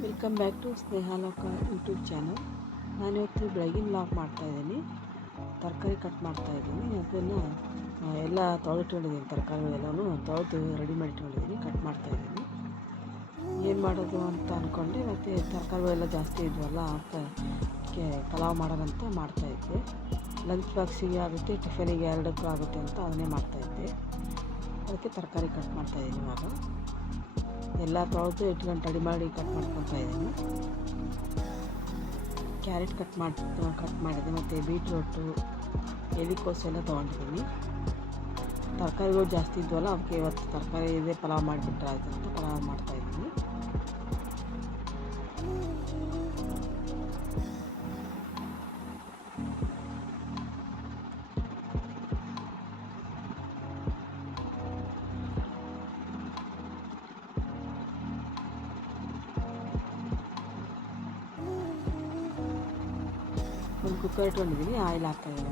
Welcome back to Snehaloka YouTube channel ನಾನು ಇವತ್ತು ಬೆಳಗಿನ ಲಾಕ್ ಮಾಡ್ತಾಯಿದ್ದೀನಿ ತರಕಾರಿ ಕಟ್ ಮಾಡ್ತಾಯಿದ್ದೀನಿ ಅದನ್ನು ಎಲ್ಲ ತೊಳೆದಿಟ್ಕೊಂಡಿದ್ದೀನಿ. ತರಕಾರಿಗಳೆಲ್ಲನೂ ತೊಳೆದು ರೆಡಿ ಮಾಡಿಟ್ಕೊಂಡಿದ್ದೀನಿ. ಕಟ್ ಮಾಡ್ತಾಯಿದ್ದೀನಿ ಏನು ಮಾಡೋದು ಅಂತ ಅಂದ್ಕೊಂಡೆ ಮತ್ತು ತರಕಾರಿಗಳೆಲ್ಲ ಜಾಸ್ತಿ ಇದ್ವಲ್ಲ ಕೆ ಪಲಾವ್ ಮಾಡೋದಂತ ಮಾಡ್ತಾಯಿದ್ದೆ ಲಂಚ್ ಬಾಕ್ಸಿಗೆ ಆಗುತ್ತೆ ಟಿಫನಿಗೆ ಎರಡಕ್ಕೂ ಆಗುತ್ತೆ ಅಂತ ಅದನ್ನೇ ಮಾಡ್ತಾಯಿದ್ದೆ ಅದಕ್ಕೆ ತರಕಾರಿ ಕಟ್ ಮಾಡ್ತಾಯಿದ್ದೀನಿ ಇವಾಗ. ಎಲ್ಲ ತೊಳೆದು ಇಟ್ಕೊಂಡು ತಡಿ ಮಾಡಿ ಕಟ್ ಮಾಡ್ಕೊತಾ ಇದ್ದೀನಿ. ಕ್ಯಾರೆಟ್ ಕಟ್ ಮಾಡಿ ಕಟ್ ಮಾಡಿದೆ, ಮತ್ತು ಬೀಟ್ರೋಟು ಎಲೆಕೋಸು ಎಲ್ಲ ತೊಗೊಂಡಿದ್ದೀನಿ. ತರಕಾರಿಗಳು ಜಾಸ್ತಿ ಇದ್ವಲ್ಲ, ಅದಕ್ಕೆ ಇವತ್ತು ತರಕಾರಿ ಇದೆ, ಪಲಾವ್ ಮಾಡಿಬಿಟ್ರೆ ಆಯಿತು ಅಂತ ಪಲಾವ್ ಮಾಡ್ತಾಯಿದ್ದೀನಿ ಒಂದು ಕುಕ್ಕರ್ ಇಟ್ಕೊಂಡಿದ್ದೀನಿ ಆಯಿಲ್ ಹಾಕ್ತಾಯಿದ್ದೀನಿ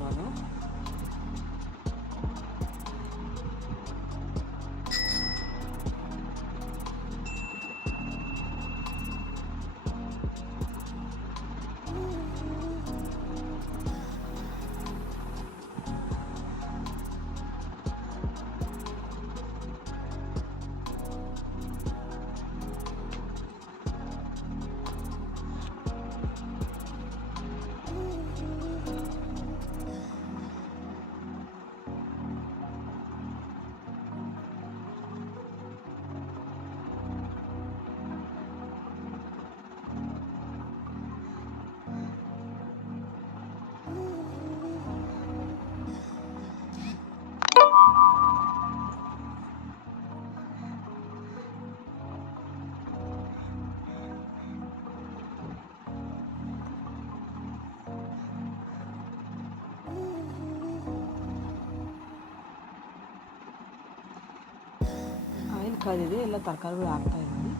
ಇವಾಗ ಆಯಿಲ್ ಕಾದಿದೆ ಎಲ್ಲ ತರಕಾರಿಗಳು ಹಾಕ್ತಾ ಇದ್ದೀನಿ.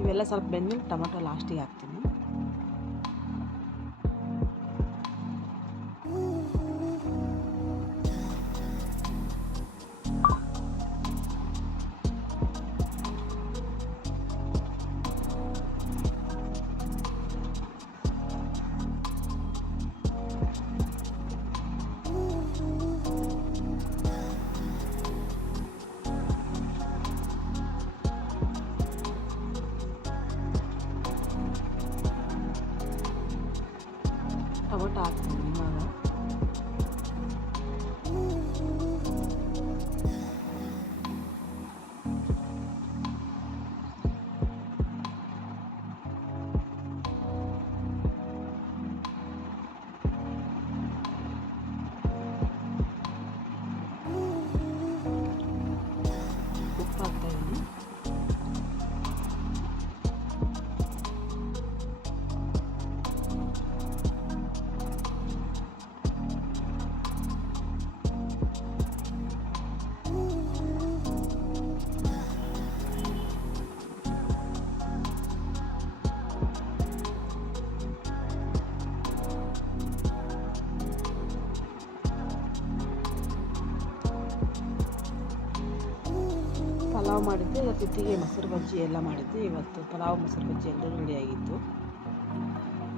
ಇವೆಲ್ಲ ಸ್ವಲ್ಪ ಬೆಂದ್ಮೇಲೆ ಟೊಮೆಟೊ ಲಾಸ್ಟಿಗೆ ಹಾಕ್ತೀನಿ. ಟೊಮೆಟೊ ಪಲಾವ್ ಮಾಡಿದ್ದೆ ಜೊತೆಗೆ ಮೊಸರು ಬಜ್ಜಿ ಎಲ್ಲ ಮಾಡಿದ್ದೆ ಇವತ್ತು ಪಲಾವ್, ಮೊಸರು ಬಜ್ಜಿ ಎಲ್ಲರೂ ರೆಡಿಯಾಗಿತ್ತು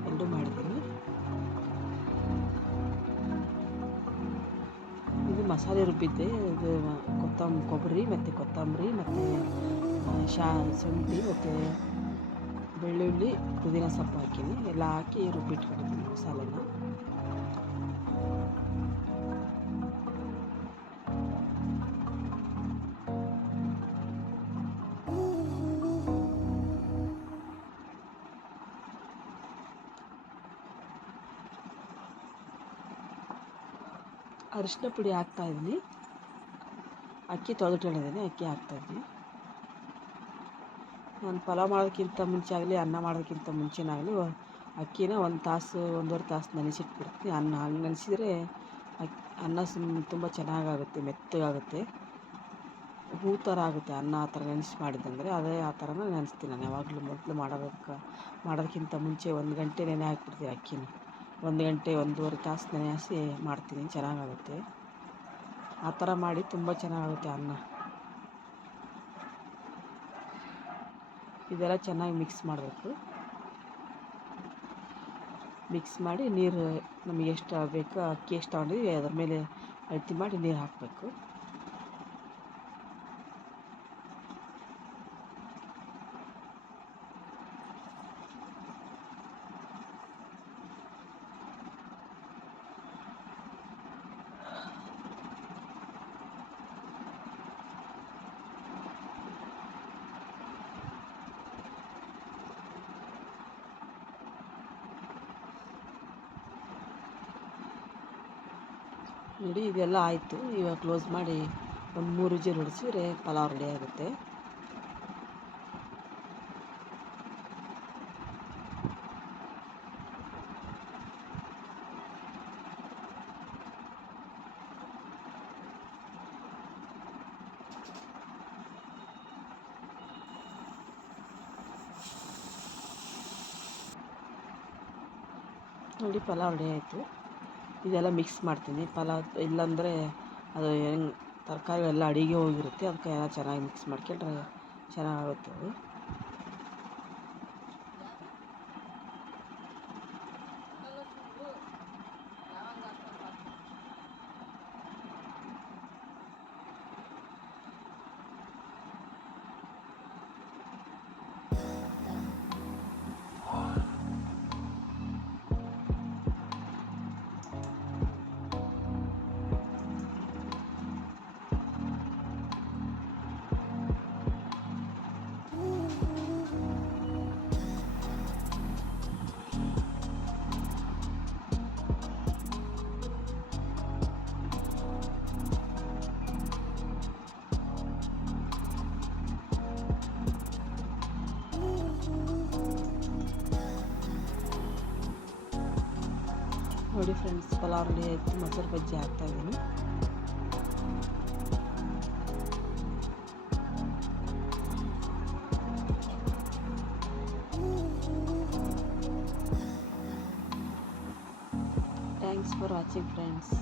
ಎಲ್ಲರೂ ಮಾಡಿದ್ದೀನಿ ಇದು ಮಸಾಲೆ ರುಬ್ಬಿದ್ದೆ, ಇದು ಕೊತ್ತಂಬ ಕೊಬ್ಬರಿ, ಮತ್ತು ಕೊತ್ತಂಬರಿ, ಮತ್ತು ಶಾ, ಶುಂಠಿ, ಮತ್ತು ಬೆಳ್ಳುಳ್ಳಿ, ಪುದೀನ ಸೊಪ್ಪು ಹಾಕೀನಿ ಎಲ್ಲ ಹಾಕಿ ರುಬ್ಬಿಟ್ಕೊಂಡಿದ್ದೀನಿ ಮಸಾಲೆನ. ಅರಿಶಿನ ಪುಡಿ ಹಾಕ್ತಾಯಿದ್ದೀನಿ ಅಕ್ಕಿ ತೊಳೆದಿಟ್ಕೊಂಡಿದ್ದೀನಿ ಅಕ್ಕಿ ಹಾಕ್ತಾಯಿದ್ದೀನಿ ನಾನು ಪಲಾವ್ ಮಾಡೋದಕ್ಕಿಂತ ಮುಂಚೆ ಆಗಲಿ ಅನ್ನ ಮಾಡೋದಕ್ಕಿಂತ ಮುಂಚೆನಾಗಲಿ ಅಕ್ಕಿನ ಒಂದು ತಾಸು, ಒಂದೂವರೆ ತಾಸು ನೆನೆಸಿಟ್ಬಿಡ್ತೀನಿ. ಅನ್ನ ಹಂಗೆ ನೆನೆಸಿದ್ರೆ ಅಕ್ಕಿ ಅನ್ನ ಸುಮ್, ತುಂಬ ಚೆನ್ನಾಗಾಗುತ್ತೆ, ಮೆತ್ತಗಾಗುತ್ತೆ. ಹೂ ಥರ ಆಗುತ್ತೆ ಅನ್ನ ಆ ಥರ ನೆನೆಸಿ ಮಾಡಿದ್ದಂದರೆ ಅದೇ ಆ ಥರನೇ ನೆನೆಸ್ತೀನಿ ನಾನು ಯಾವಾಗಲೂ ಮೊದಲು ಮಾಡೋದಕ್ಕೆ, ಮಾಡೋದಕ್ಕಿಂತ ಮುಂಚೆ ಒಂದು ಗಂಟೆ ನೆನೆ ಹಾಕ್ಬಿಡ್ತೀನಿ ಅಕ್ಕಿನ. ಒಂದು ಗಂಟೆ ಒಂದೂವರೆ ತಾಸು ನೆನೆಸಿ ಮಾಡ್ತೀನಿ, ಚೆನ್ನಾಗಾಗುತ್ತೆ. ಆ ಥರ ಮಾಡಿ ತುಂಬ ಚೆನ್ನಾಗಾಗುತ್ತೆ ಅನ್ನ. ಇದೆಲ್ಲ ಚೆನ್ನಾಗಿ ಮಿಕ್ಸ್ ಮಾಡಬೇಕು. ಮಿಕ್ಸ್ ಮಾಡಿ ನೀರು ನಮಗೆ ಎಷ್ಟು ಬೇಕೋ, ಅಕ್ಕಿ ಎಷ್ಟು ತೊಗೊಂಡಿದ್ವಿ ಅದ್ರ ಮೇಲೆ ಅಳತೆ ಮಾಡಿ ನೀರು ಹಾಕಬೇಕು. ನೋಡಿ, ಇದೆಲ್ಲ ಆಯಿತು. ಇವಾಗ ಕ್ಲೋಸ್ ಮಾಡಿ ಒಂದು ಮೂರು ಜಿ ಹೊಡಿಸಿದ್ರೆ ಪಲಾವ್ ರೆಡಿ ಆಗುತ್ತೆ. ನೋಡಿ, ಪಲಾವ್ ರೆಡಿ ಆಯಿತು. ಇದೆಲ್ಲ ಮಿಕ್ಸ್ ಮಾಡ್ತೀನಿ. ಪಲಾವ್ ಇಲ್ಲಾಂದರೆ ಅದು ಹೆಂಗೆ ತರಕಾರಿ ಎಲ್ಲ ಅಡಿಗೆ ಹೋಗಿರುತ್ತೆ. ಅದಕ್ಕೆ ಎಲ್ಲ ಚೆನ್ನಾಗಿ ಮಿಕ್ಸ್ ಮಾಡ್ಕೊಂಡ್ರೆ ಚೆನ್ನಾಗಾಗುತ್ತೆ ಅದು. ನೋಡಿ ಫ್ರೆಂಡ್ಸ್ ಪಲಾವ್ ರೆಡಿ ಆಯಿತು ಮೊಸರು ಬಜ್ಜಿ ಹಾಕ್ತಾಯಿದ್ದೀನಿ ಥ್ಯಾಂಕ್ಸ್ ಫಾರ್ ವಾಚಿಂಗ್ ಫ್ರೆಂಡ್ಸ್